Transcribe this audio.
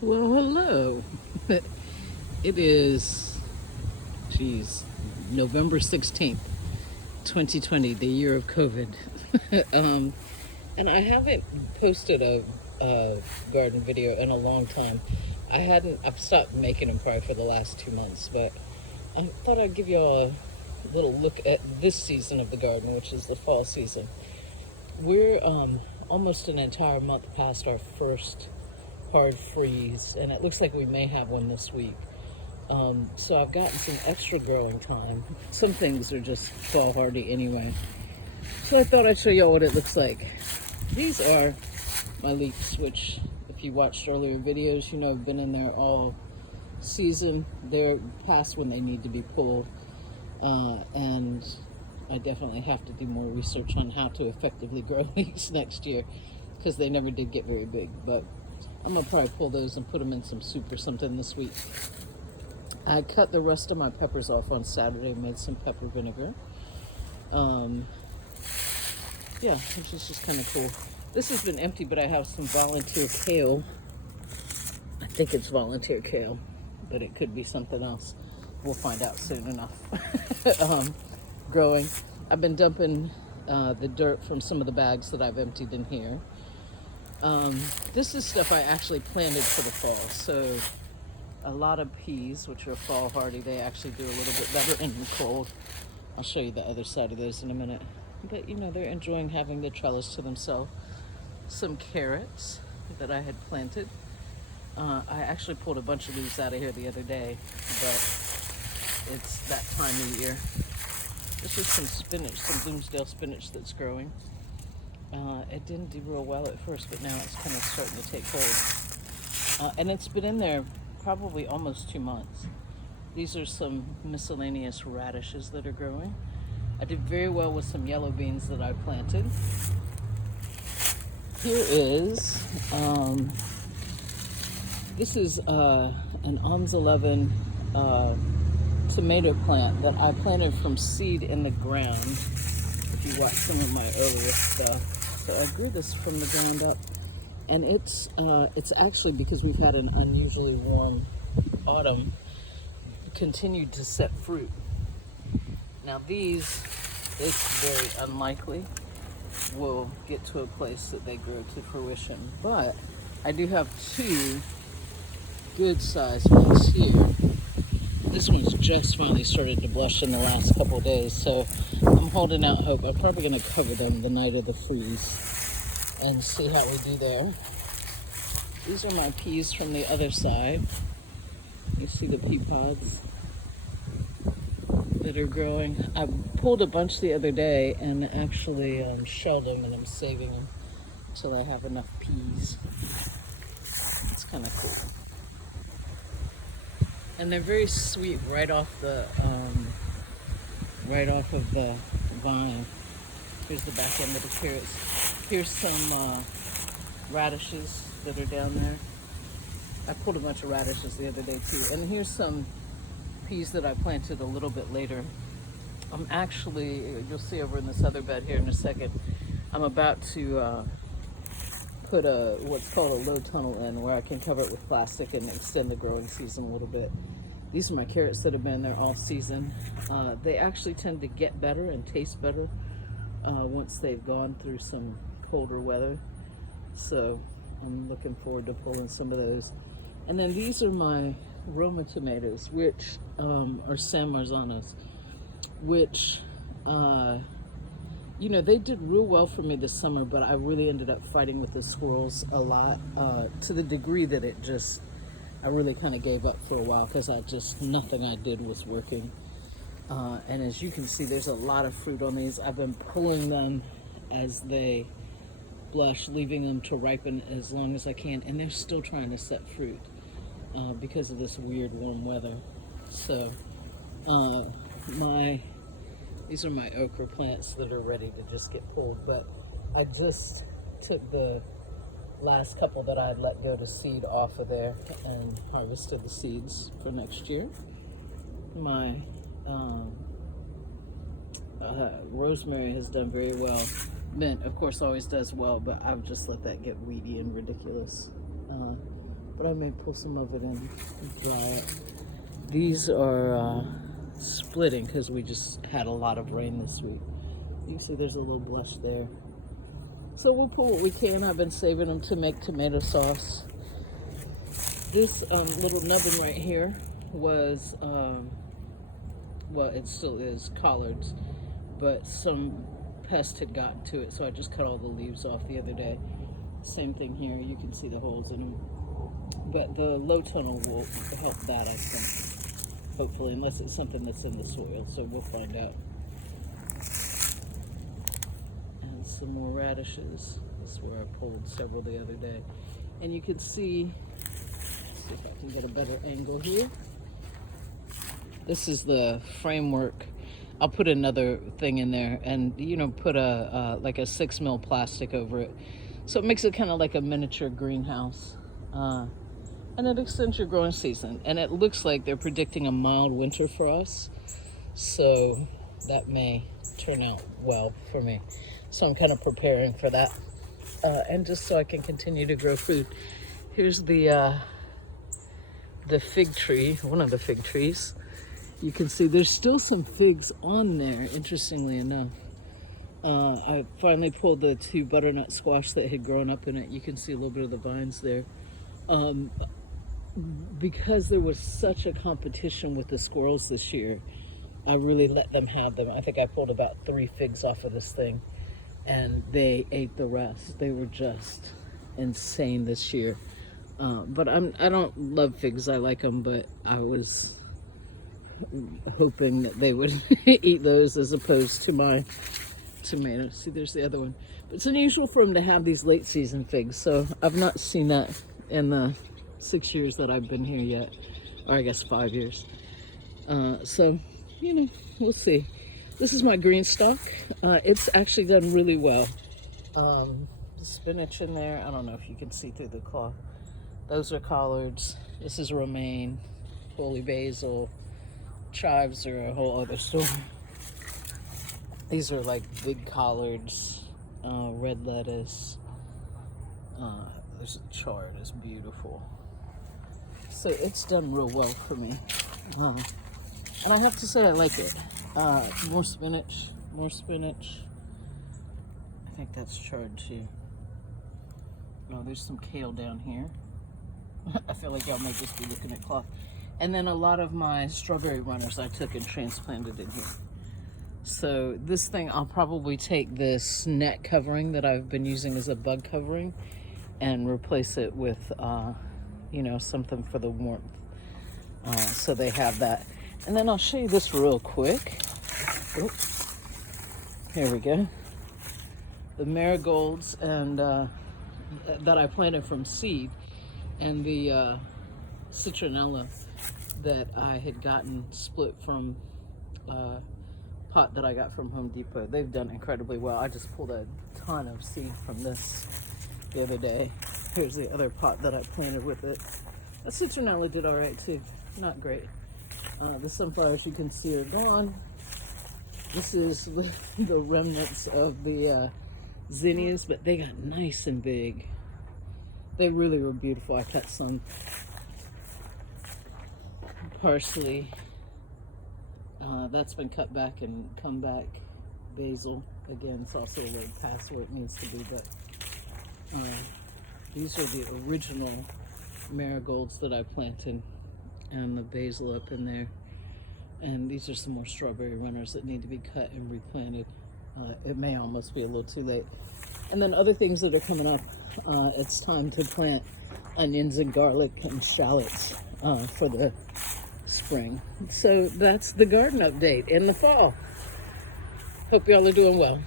Well, hello. It is, geez, November 16th, 2020, the year of COVID. um, and I haven't posted a garden video in a long time. I've stopped making them probably for the last 2 months, but I thought I'd give you all a little look at this season of the garden, which is the fall season. We're almost an entire month past our first hard freeze, and it looks like we may have one this week. So I've gotten some extra growing time. Some things are just fall hardy anyway. So I thought I'd show y'all what it looks like. These are my leeks, which if you watched earlier videos, you know I've been in there all season. They're past when they need to be pulled. And I definitely have to do more research on how to effectively grow leeks next year because they never did get very big. But I'm gonna probably pull those and put them in some soup or something this week. I cut the rest of my peppers off on Saturday, made some pepper vinegar. Um, yeah, which is just kind of cool. This has been empty, but I have some volunteer kale. I think it's volunteer kale, but it could be something else. We'll find out soon enough. Growing. I've been dumping the dirt from some of the bags that I've emptied in here. This is stuff I actually planted for the fall. So a lot of peas, which are fall hardy, they actually do a little bit better in the cold. I'll show you the other side of those in a minute. But you know, they're enjoying having the trellis to themselves. Some carrots that I had planted. I actually pulled a bunch of leaves out of here the other day, but it's that time of year. This is some spinach, some Bloomsdale spinach that's growing. It didn't do real well at first, but now it's kind of starting to take hold. And it's been in there probably almost 2 months. These are some miscellaneous radishes that are growing. I did very well with some yellow beans that I planted. Here is, this is an Alms 11 tomato plant that I planted from seed in the ground. If you watch some of my earlier stuff. So I grew this from the ground up. And it's actually, because we've had an unusually warm autumn, continued to set fruit. Now these, it's very unlikely will get to a place that they grow to fruition, but I do have two good sized ones here. This one's just finally started to blush in the last couple of days, so I'm holding out hope. I'm probably going to cover them the night of the freeze and see how we do there. These are my peas from the other side. You see the pea pods that are growing. I pulled a bunch the other day and actually shelled them, and I'm saving them until I have enough peas. It's kind of cool. And they're very sweet right off of the vine. Here's the back end of the carrots. Here's some radishes that are down there. I pulled a bunch of radishes the other day too. And here's some peas that I planted a little bit later. I'm actually, you'll see over in this other bed here in a second, I'm about to put what's called a low tunnel in, where I can cover it with plastic and extend the growing season a little bit. These are my carrots that have been there all season. They actually tend to get better and taste better once they've gone through some colder weather. So I'm looking forward to pulling some of those. And then these are my Roma tomatoes, which are San Marzanos, which you know, they did real well for me this summer, but I really ended up fighting with the squirrels a lot, to the degree that I really kind of gave up for a while, because nothing I did was working. And as you can see, there's a lot of fruit on these. I've been pulling them as they blush, leaving them to ripen as long as I can, and they're still trying to set fruit because of this weird warm weather. So these are my okra plants that are ready to just get pulled, but I just took the last couple that I had let go to seed off of there and harvested the seeds for next year. My rosemary has done very well. Mint, of course, always does well, but I've just let that get weedy and ridiculous. but I may pull some of it in and dry it. These are splitting because we just had a lot of rain this week. You see there's a little blush there. So we'll pull what we can. I've been saving them to make tomato sauce. This little nubbin right here was, well, it still is collards, but some pest had gotten to it, so I just cut all the leaves off the other day. Same thing here. You can see the holes in them. But the low tunnel will help that, I think. Hopefully, unless it's something that's in the soil, so we'll find out. And some more radishes. This is where I pulled several the other day. And you can see, let's see if I can get a better angle here. This is the framework. I'll put another thing in there and, you know, put a like a 6 mil plastic over it. So it makes it kind of like a miniature greenhouse. And it extends your growing season. And it looks like they're predicting a mild winter for us. So that may turn out well for me. So I'm kind of preparing for that. And just so I can continue to grow food. Here's the fig tree, one of the fig trees. You can see there's still some figs on there, interestingly enough. I finally pulled the 2 butternut squash that had grown up in it. You can see a little bit of the vines there. Because there was such a competition with the squirrels this year, I really let them have them. I think I pulled about 3 figs off of this thing, and they ate the rest. They were just insane this year. But I don't love figs. I like them, but I was hoping that they would eat those as opposed to my tomatoes. See, there's the other one. But it's unusual for them to have these late season figs, so I've not seen that in the 6 years that I've been here yet, or I guess 5 years. So, you know, we'll see. This is my green stock. It's actually done really well. The spinach in there, I don't know if you can see through the cloth. Those are collards. This is romaine, holy basil. Chives are a whole other story. These are like big collards, red lettuce. This chard is beautiful. So it's done real well for me. And I have to say I like it. More spinach, more spinach. I think that's chard too. Oh, there's some kale down here. I feel like y'all might just be looking at cloth. And then a lot of my strawberry runners I took and transplanted in here. So this thing, I'll probably take this net covering that I've been using as a bug covering and replace it with, you know, something for the warmth. So they have that. And then I'll show you this real quick. Oops. Here we go. The marigolds and that I planted from seed, and the citronella that I had gotten split from a pot that I got from Home Depot. They've done incredibly well. I just pulled a ton of seed from this the other day. Here's the other pot that I planted with it. The citronella did all right too. Not great. The sunflowers you can see are gone. This is the remnants of the zinnias, but they got nice and big. They really were beautiful. I cut some parsley. That's been cut back and come back. Basil, again, it's also laid past where it needs to be, but these are the original marigolds that I planted, and the basil up in there. And these are some more strawberry runners that need to be cut and replanted. It may almost be a little too late. And then other things that are coming up, it's time to plant onions and garlic and shallots for the spring. So that's the garden update in the fall. Hope y'all are doing well.